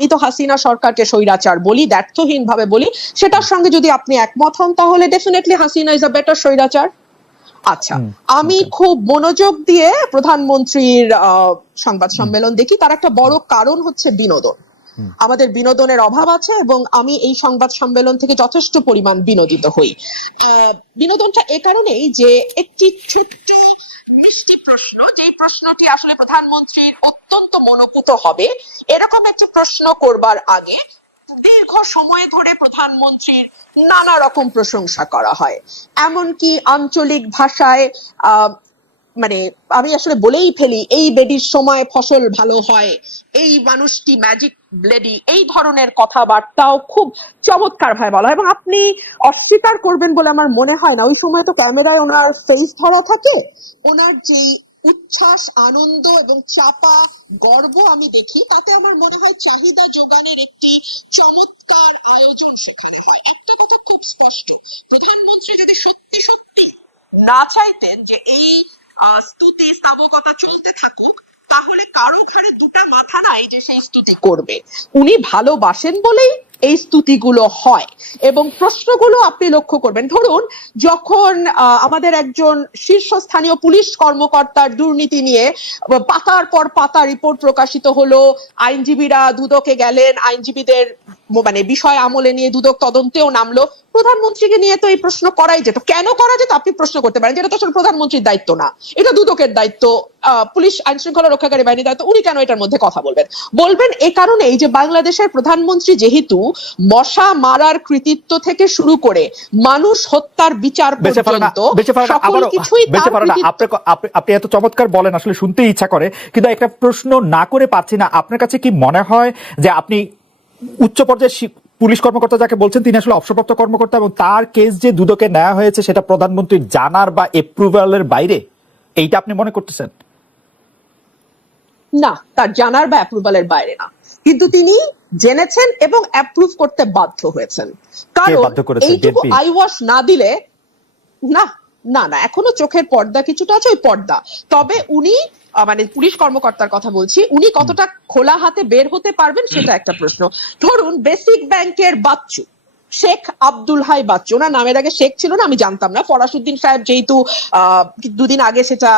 আমি তো হাসিনা সরকারকে স্বৈরাচার বলি, দ্ব্যর্থহীন ভাবে বলি, সেটার সঙ্গে যদি আপনি একমত হন তাহলে definitely Hasina is a better স্বৈরাচার। আচ্ছা, আমি খুব মনোযোগ দিয়ে প্রধানমন্ত্রীর সংবাদ সম্মেলন দেখি, তার একটা বড় কারণ হচ্ছে বিনোদন। আমাদের বিনোদনের অভাব আছে এবং আমি এই সংবাদ সম্মেলন থেকে যথেষ্ট পরিমাণ বিনোদিত হই। বিনোদনটা এ কারণেই যে একটি ছোট্ট মিষ্টি প্রশ্ন, যে প্রশ্নটি আসলে প্রধানমন্ত্রীর অত্যন্ত মনোপুত হবে, এরকম একটা প্রশ্ন করবার আগে দীর্ঘ সময় ধরে প্রধানমন্ত্রীর নানা রকম প্রশংসা করা হয়, এমনকি আঞ্চলিক ভাষায় মানে আমি আসলে বলেই ফেলি, এই বেডির সময় ফসল ভালো হয়, এই মানুষটি ম্যাজিক ব্লেডি, এই ধরনের কথাবার্তাও খুব চমৎকার ভাবে বলা হয়। এবং আপনি অস্বীকার করবেন বলে আমার মনে হয় না, ওই সময় তো ক্যামেরায় ওনার ফেস ধরা থাকে, ওনার যে উচ্ছ্বাস, আনন্দ এবং চাপা গর্ব আমি দেখি, তাতে আমার মনে হয় চাহিদা যোগানের একটি চমৎকার আয়োজন সেখানে হয়। একটা কথা খুব স্পষ্ট, প্রধানমন্ত্রী যদি সত্যি সত্যি না চাইতেন যে এই স্তুতি স্থাবকতা চলতে থাকুক, তাহলে কারো ঘাড়ে দুটা মাথা নাই যে সেই স্তুতি করবে। উনি ভালোবাসেন বলেই এই স্তুতিগুলো হয়। এবং প্রশ্নগুলো আপনি লক্ষ্য করবেন, ধরুন যখন আমাদের একজন শীর্ষস্থানীয় পুলিশ কর্মকর্তার দুর্নীতি নিয়ে পাতার পর পাতা রিপোর্ট প্রকাশিত হলো, আইনজীবীরা দুদকে গেলেন, আইনজীবীদের মানে বিষয় আমলে নিয়ে দুদক তদন্তেও নামলো, প্রধানমন্ত্রীকে নিয়ে তো এই প্রশ্ন করাই যেত। কেন করা যেত আপনি প্রশ্ন করতে পারেন, যেটা তো আসলে প্রধানমন্ত্রীর দায়িত্ব না, এটা দুদকের দায়িত্ব, পুলিশ আইন শৃঙ্খলা রক্ষাকারী বাহিনীর দায়িত্ব, উনি কেন এটার মধ্যে কথা বলবেন এই কারণেই যে বাংলাদেশের প্রধানমন্ত্রী যেহেতু মশা মারার কৃতিত্ব থেকে শুরু করে মানুষ হত্যার বিচার পর্যন্ত সকল কিছুই আপনি এত চমৎকার বলেন, আসলে শুনতে ইচ্ছা করে, কিন্তু একটা প্রশ্ন না করে পাচ্ছি না। আপনার কাছে কি মনে হয় যে আপনি উচ্চ পর্যায়ে পুলিশ কর্মকর্তা যাকে বলছেন তিনি আসলে অবসরপ্রাপ্ত কর্মকর্তা এবং তার কেস যে দুদকে নেওয়া হয়েছে সেটা প্রধানমন্ত্রীর জানার বা এপ্রুভালের বাইরে, এইটা আপনি মনে করতেছেন? না, তার জানার বা অ্যাপ্রুভালের বাইরে না, কিন্তু তিনি জেনেছেন এবং অ্যাপ্রুভ করতে বাধ্য হয়েছেন। কারণ এইটুকু আই ওয়াশ না দিলে না না না এখনো চোখের পর্দা কিছুটা আছে, ওই পর্দা। তবে উনি মানে পুলিশ কর্মকর্তার কথা বলছি, উনি কতটা খোলা হাতে বের হতে পারবেন সেটা একটা প্রশ্ন। ধরুন বেসিক ব্যাংকের বাচ্চু শেখ আব্দুল হাই বাচ্চু, ওনার নামের আগে শেখ ছিল না, আমি জানতাম না, ফরাসউদ্দিন সাহেব যেহেতু দুদিন আগে সেটা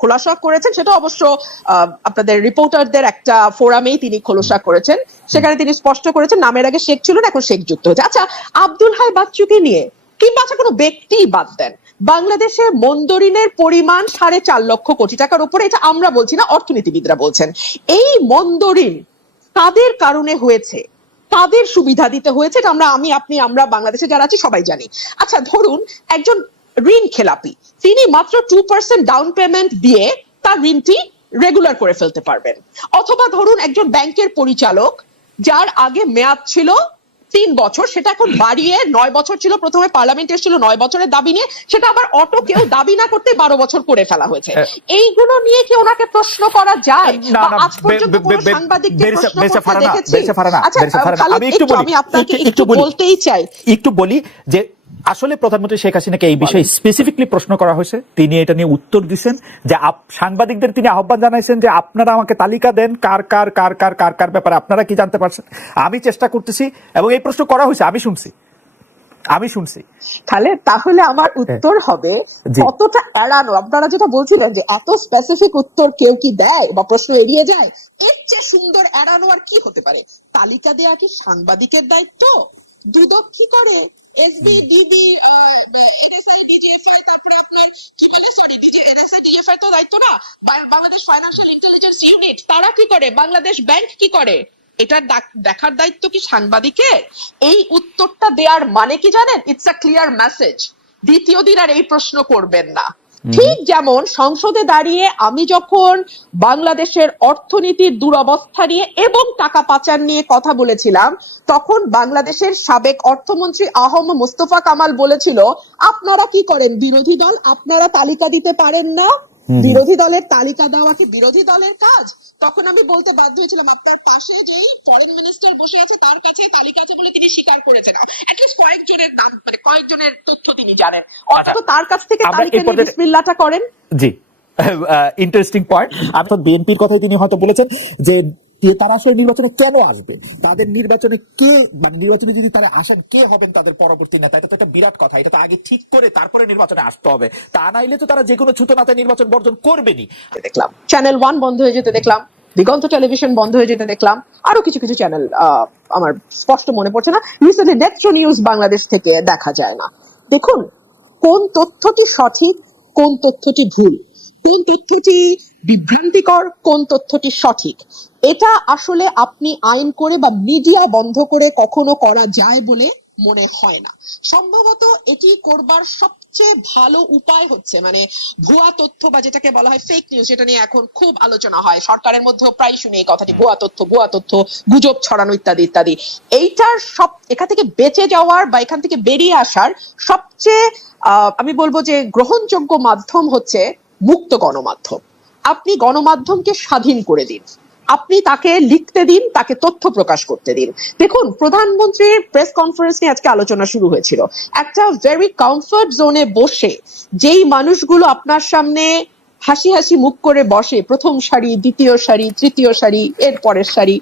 খোলাসা করেছেন, সেটা অবশ্য আপনাদের রিপোর্টারদের একটা ফোরামেই তিনি খোলাসা করেছেন, সেখানে তিনি স্পষ্ট করেছেন নামের আগে শেখ ছিল না, এখন শেখ যুক্ত হয়েছে। আচ্ছা, আব্দুল হাই বাচ্চুকে নিয়ে কিংবা আচ্ছা কোনো ব্যক্তি বাদ দেন, বাংলাদেশে মন্দরিনের পরিমাণ 4.5 লক্ষ কোটি টাকার উপরে, এটা আমরা বলছি না, অর্থনীতিবিদরা বলছেন। এই মন্দরিন কাদের কারণে হয়েছে, তাদের সুবিধা দিতে হয়েছে, এটা আমরা বাংলাদেশে যারা আছি সবাই জানি। আচ্ছা, ধরুন একজন ঋণ খেলাপি, তিনি মাত্র 2% ডাউন পেমেন্ট দিয়ে তার ঋণটি রেগুলার করে ফেলতে পারবেন। অথবা ধরুন একজন ব্যাংকের পরিচালক যার আগে মেয়াদ ছিল 3 বছর, সেটা এখন বাড়িয়ে 9 বছর ছিল, প্রথমে পার্লামেন্ট এসেছিল 9 বছরের দাবি নিয়ে, সেটা আবার অটো কেউ দাবি না করতে 12 বছর করে ফেলা হয়েছে। এইগুলো নিয়ে কি ওনাকে প্রশ্ন করা যায়? আজ পর্যন্ত কোনো সাংবাদিককে প্রশ্ন করতে দেখেছি? আচ্ছা, আমি আপনাকে একটু বলতেই চাই, একটু বলি যে আসলে প্রধানমন্ত্রী শেখ হাসিনাকে এই বিষয়ে স্পেসিফিকলি প্রশ্ন করা হয়েছে, তিনি এটা নিয়ে উত্তর দিচ্ছেন যে সাংবাদিকদের তিনি আহ্বান জানাইছেন যে আপনারা আমাকে তালিকা দেন কার কার কার কার কার কার ব্যাপারে আপনারা কি জানতে পারছেন, আমি চেষ্টা করতেছি, এবং এই প্রশ্ন করা হয়েছে, আমি শুনছি। তাহলে আমার উত্তর হবে কতটা এড়ানো। আপনারা যেটা বলছিলেন যে এত স্পেসিফিক উত্তর কেউ কি দেয় বা প্রশ্ন এড়িয়ে যায়, এর চেয়ে সুন্দর এড়ানো আর কি হতে পারে? তালিকা দেয়া কি সাংবাদিকের দায়িত্ব? দুদক কি করে? এসবি, ডিবি, এনএসআই, ডিজিএফআই, তারপরে আপনার কি বলে, সরি, এনএসআই, ডিজিএফআই তো দায়িত্ব না, বাংলাদেশ ফাইন্যান্সিয়াল ইন্টেলিজেন্স ইউনিট তারা কি করে, বাংলাদেশ ব্যাংক কি করে, এটা দেখার দায়িত্ব কি সাংবাদিকের? এই উত্তরটা দেওয়ার মানে কি জানেন? ইটস আ ক্লিয়ার মেসেজ, দ্বিতীয় দিন আর এই প্রশ্ন করবেন না। ঠিক যেমন সংসদে দাঁড়িয়ে আমি যখন বাংলাদেশের অর্থনীতির দুরবস্থা নিয়ে এবং টাকা পাচার নিয়ে কথা বলেছিলাম, তখন বাংলাদেশের সাবেক অর্থমন্ত্রী আহম মোস্তফা কামাল বলেছিল, আপনারা কি করেন বিরোধী দল, আপনারা তালিকা দিতে পারেন না, বিরোধী দলের তালিকা দেওয়া কি বিরোধী দলের কাজ? তখন আমি বলতে বাধ্য হয়েছিলাম, আপনার পাশে যেই ফরেন মিনিস্টার বসে আছে তার কাছে তালিকা আছে বলে তিনি স্বীকার করেছেন, অ্যাটলিস্ট কয়েকজনের নাম, মানে কয়েকজনের তথ্য তিনি জানেন, অথচ তার কাছ থেকে তালিকা নিয়ে বিসমিল্লাহটা করেন। জি, ইন্টারেস্টিং পয়েন্ট। বিএনপির কথাই তিনি হয়তো বলেছেন যে তারা আসলে নির্বাচনে কেন আসবে, তাদের নির্বাচনে কে, মানে নির্বাচনে যদি তারা আসেন কে হবেন তাদের পরবর্তী নেতা, এটা তো একটা বিরাট কথা। এটা তো আগে ঠিক করে তারপরে নির্বাচনে আসতে হবে, তা নাইলে তো তারা যে কোনো ছুতোনাতে নির্বাচন বর্জন করবেনি। দেখলাম চ্যানেল 1 বন্ধ হয়ে যেতে দেখলাম, দিগন্ত টেলিভিশন বন্ধ হয়ে যেতে দেখলাম, আরো কিছু কিছু চ্যানেল আমার স্পষ্ট মনে পড়ছে না, রিসেন্টলি নেত্র নিউজ বাংলাদেশ থেকে দেখা যায় না। দেখুন কোন তথ্যটি সঠিক, কোন তথ্যটি ভুল, কোন তথ্যটি বিভ্রান্তিকর, কোন তথ্যটি সঠিক, এটা আসলে আপনি আইন করে বা মিডিয়া বন্ধ করে কখনো করা যায় বলে মনে হয় না। সম্ভবত এটি করবার সবচেয়ে ভালো উপায় হচ্ছে মানে ভুয়া তথ্য বা যেটাকে বলা হয় ফেক নিউজ, যেটা নিয়ে এখন খুব আলোচনা হয়, সরকারের মধ্যেও প্রায় শুনি এই কথাটি, ভুয়া তথ্য, গুজব ছড়ানো ইত্যাদি ইত্যাদি। এইটার সব এখান থেকে বেঁচে যাওয়ার বা এখান থেকে বেরিয়ে আসার সবচেয়ে আমি বলবো যে গ্রহণযোগ্য মাধ্যম হচ্ছে মুক্ত গণমাধ্যম। আপনি গণমাধ্যমকে স্বাধীন করে দিন, আপনি তাকে লিখতে দিন, তাকে তথ্য প্রকাশ করতে দিন। দেখুন প্রধানমন্ত্রীর প্রেস কনফারেন্স নিয়ে আজকে আলোচনা শুরু হয়েছিল, একটা ভেরি কমফর্ট জোনে বসে যেই মানুষগুলো আপনার সামনে হাসি হাসি মুখ করে বসে, প্রথম সারি, দ্বিতীয় সারি, তৃতীয় সারি, এর পরের সারি,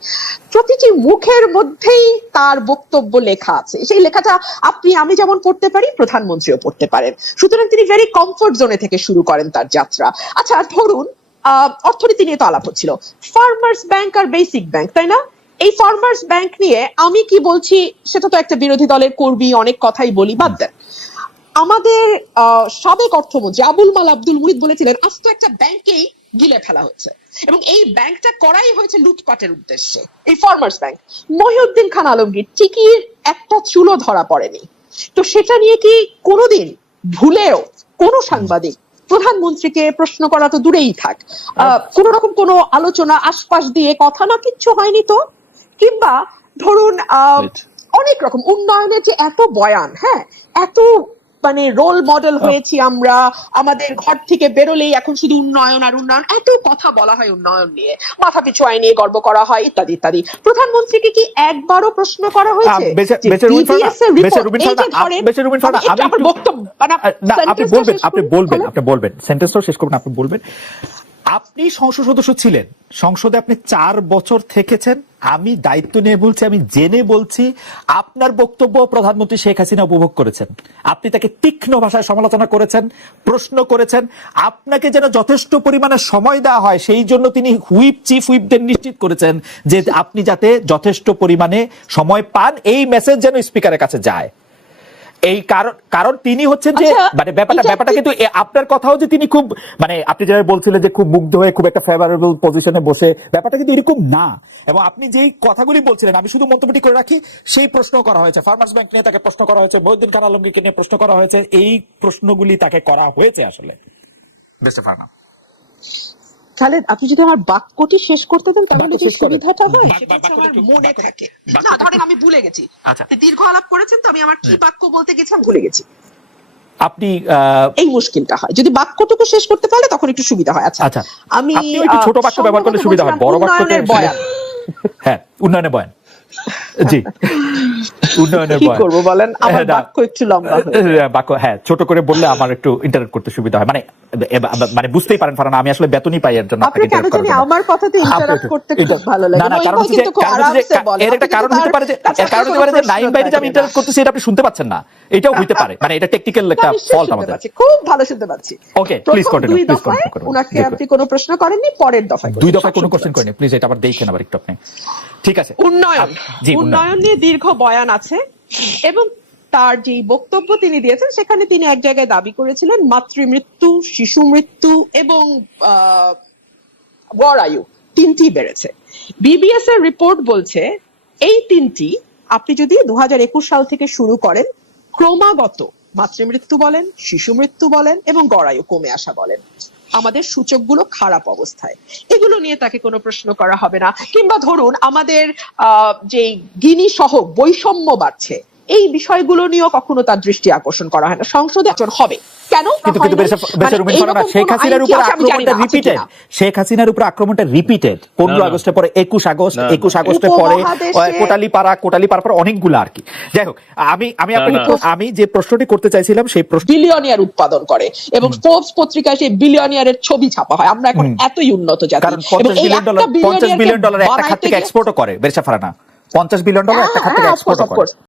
প্রতিটি মুখের মধ্যেই তার বক্তব্য লেখা আছে। সেই লেখাটা আপনি আমি যেমন পড়তে পারি, প্রধানমন্ত্রীও পড়তে পারেন। সুতরাং তিনি ভেরি কমফর্ট জোনে থেকে শুরু করেন তার যাত্রা। আচ্ছা ধরুন অর্থনীতি নিয়ে তো আলাপ হচ্ছিল, ফার্মার্স ব্যাংক আর বেসিক ব্যাংক, তাই না? এই ফার্মার্স ব্যাংক নিয়ে আমি কি বলছি সেটা তো একটা বিরোধী দলের কর্মী, অনেক কথাই বলি, বাদ দেন। আমাদের সাবেক অর্থমন্ত্রী আবুল মাল আব্দুল মুহিত বলেছিলেন আস্ত একটা ব্যাংকেই গিলে ফেলা হচ্ছে এবং এই ব্যাংকটা করাই হয়েছে লুটপাটের উদ্দেশ্যে, এই ফার্মার্স ব্যাংক। মহিউদ্দিন খান আলমগীর টিকির একটা চুলো ধরা পড়েনি, তো সেটা নিয়ে কি কোনোদিন ভুলেও কোনো সাংবাদিক প্রধানমন্ত্রীকে প্রশ্ন করা তো দূরেই থাক, কোন রকম কোনো আলোচনা আশপাশ দিয়ে কথা না কিচ্ছু হয়নি তো? কিংবা ধরুন অনেক রকম উন্নয়নের যে এত বয়ান, হ্যাঁ এত মানে রোল মডেল হয়েছি আমরা, আমাদের ঘর থেকে বেরোলেই এখন শুধু উন্নয়ন আর উন্নয়ন, এত কথা বলা হয় উন্নয়ন নিয়ে, মাথা পিছু আয় নিয়ে গর্ব করা হয় ইত্যাদি ইত্যাদি। প্রধানমন্ত্রীকে কি একবারও প্রশ্ন করা হয়েছে? আপনি বলবেন, সেন্টেন্সটাও শেষ করবেন, আপনি বলবেন। আপনি সংসদ সদস্য ছিলেন, সংসদে আপনি 4 বছর থেকেছেন, আমি দায়িত্ব নিয়ে বলছি, আমি জেনে বলছি, আপনার বক্তব্য প্রধানমন্ত্রী শেখ হাসিনা উপভোগ করেছেন। আপনি তাকে তীক্ষ্ণ ভাষায় সমালোচনা করেছেন, প্রশ্ন করেছেন, আপনাকে যেন যথেষ্ট পরিমাণে সময় দেওয়া হয় সেই জন্য তিনি চিফ হুইপদের নিশ্চিত করেছেন যে আপনি যাতে যথেষ্ট পরিমাণে সময় পান, এই মেসেজ যেন স্পিকারের কাছে যায়। এই কারণ তিনি হচ্ছেন যে মানে ব্যাপারটা কিন্তু আপনার কথাও যে তিনি খুব মানে আপনি যেটা বলছিলেন যে খুব মুগ্ধ হয়ে খুব একটা ফেভারেবল পজিশনে বসে, ব্যাপারটা কিন্তু এরকম না। এবং আপনি যেই কথাগুলি বলছিলেন আমি শুধু মন্তব্যটি করে রাখি, সেই প্রশ্ন করা হয়েছে ফার্মার্স ব্যাংক নিয়ে, তাকে প্রশ্ন করা হয়েছে মহিউদ্দিন খান আলমগীরকে নিয়ে প্রশ্ন করা হয়েছে, এই প্রশ্নগুলি তাকে করা হয়েছে আসলে। বেস্ট ফার্মা খালেদ, আপনি যদি আমার বাক্যটি শেষ করতে দেন তাহলে যে সুবিধাটা হয় সেটা আমার মনে থাকে না। ধরেন আমি ভুলে গেছি, দীর্ঘ আলাপ করেছেন তো আমি আমার কি বাক্য বলতে গেছিলাম ভুলে গেছি, আপনি এই মুশকিলটা হয়। যদি বাক্যটুকু শেষ করতে পারলে তখন একটু সুবিধা হয়। আচ্ছা আমি ছোট বাক্য ব্যবহার করলে সুবিধা হয়, বড় বাক্যতে হ্যাঁ উন্নয়নের বয়ান, জি উন্নয়নের বয়ান কি করব বলেন, আমার বাক্য একটু লম্বা হয়, বাক্য হ্যাঁ ছোট করে বললে আমার একটু ইন্টারাপ্ট করতে সুবিধা হয়, মানে বুঝতেই পারেন ফারহানা, আমি আসলে বেতনই পাই এর জন্য আপনাকে ইন্টারাপ্ট করার জন্য। আমার কথাতে ইন্টারাপ্ট করতে খুব ভালো লাগে। না কারণ হচ্ছে এর একটা কারণ হতে পারে যে নাইম বাইরে যে আমি ইন্টারাপ্ট করতেছি এটা আপনি শুনতে পাচ্ছেন না, এটাও হতে পারে, মানে এটা টেকনিক্যাল একটা ফল্ট আমাদের। খুব ভালো শুনতে পাচ্ছি। Okay please continue, please continue করুন। উনাকে আপনি কোনো প্রশ্ন করেননি, পরের দফায় 2 দফায় কোনো কোশ্চেন করেননি, প্লিজ এটা আবার দেখেন আবার একটু আপনি। ঠিক আছে, উন্নয়ন নিয়ে দীর্ঘ বয়ান আছে এবং তার যে বক্তব্য তিনি দিয়েছেন সেখানে তিনি এক জায়গায় দাবি করেছিলেন মাতৃমৃত্যু, শিশু মৃত্যু এবং গড় আয়ু 3টি বেড়েছে। বিবিএস এর রিপোর্ট বলছে এই 3টি আপনি যদি 2021 সাল থেকে শুরু করেন ক্রমাগত মাতৃমৃত্যু বলেন, শিশু মৃত্যু বলেন এবং গড় আয়ু কমে আসা বলেন, আমাদের সূচকগুলো খারাপ অবস্থায়, এগুলো নিয়ে তাকে কোনো প্রশ্ন করা হবে না। কিংবা ধরুন আমাদের যে গিনি সহ বৈষম্য বাড়ছে, এই বিষয়গুলো নিয়েও কখনো তার দৃষ্টি আকর্ষণ করা হয় না। সংসদে আচরণ হবে কেন? কিন্তু শেখ হাসিনার উপর আক্রমণটা রিপিটেড 15 আগস্টের পরে 21 আগস্টের পরে কোটালীপাড়া পর অনেকগুলো আর কি। যাই হোক, আমি যে প্রশ্নটি করতে চাইছিলাম সেই প্রশ্ন, বিলিয়নিয়ার উৎপাদন করে এবং ফোর্বস পত্রিকায় সেই বিলিয়নিয়ারের ছবি ছাপা হয়। আমরা এখন এতই উন্নত জাতি, কারণ $50 বিলিয়ন একটা খাত থেকে এক্সপোর্টও করে বেরসা ফারানা, $50 বিলিয়ন একটা খাত থেকে এক্সপোর্টও করে।